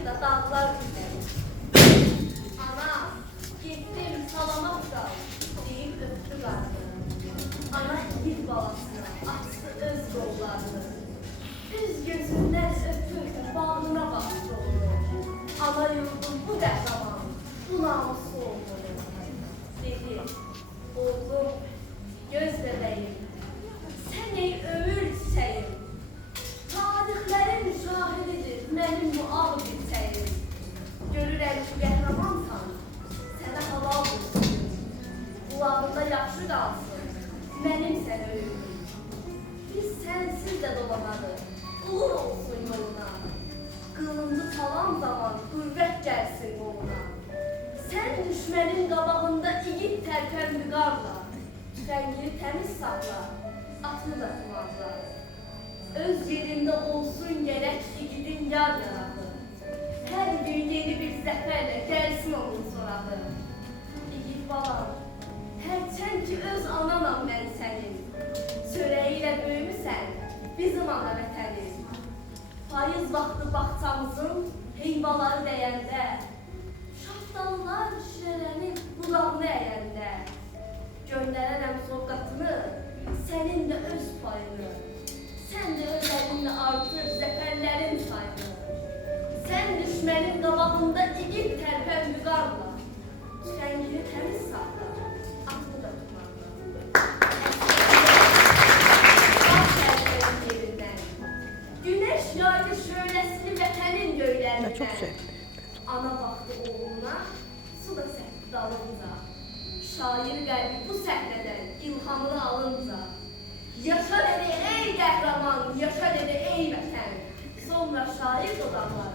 Yayır da dağlar güzeli. Ana, gittim salamat qal, deyib öptü qarnı. Ana yiğit balasına açdı öz qollarını. Üz gözündən öpürdü, bağrına baxdı onu. Ana yurdum bu qəhrəman, bu namusu olmalı. Dedi, oğlum, göz bebeğim, sən ey ömür çiçəyim. Tarixlərin şahididir mənim bu ağ bilçəyim. Görürəm ki, qəhrəmansan, sənə halal olsun. Qulağında yaxşı qalsın, mənim sən ölümüm. Biz sənsiz də dolanarıq, uğur olsun yoluna. Qılıncı çalan zaman qüvvət gəlsin qoluna. Sən düşmənin qabağında igid tərpən vüqarla. Tüfəngini təmiz saxla, atını da tumarla. Öz yerində olsun gərək igidin yar yarağı. Hər gün yeni bir zəfərlə gəlsin onun sorağı. İgid balam, hərçənd ki öz ananam mən sənin. Çörəyi ilə böyümüsən, bizim ana vətənin. Payız vaxtı bağçamızın heyvaları dəyəndə, şaftallar şirələnib budağını əyəndə, göndərərəm sovqatını, sənin də öz payını. Sən də öz əlinlə artır zəfərlərin sayını. Sən düşmənin qabağında igid tərpən vüqarla. Tüfəngini təmiz saxla, atını da tumarla. Güneş yaydı şöləsini vətənin göylərindən. Ana baxdı oğluna, su da səhvdi dalınca. Şair qəlbi bu səhnədən ilhamını alınca. Yaşa dedi ey qəhrəman, yaşa dedi ey vətən. Sonra şair dodaqlar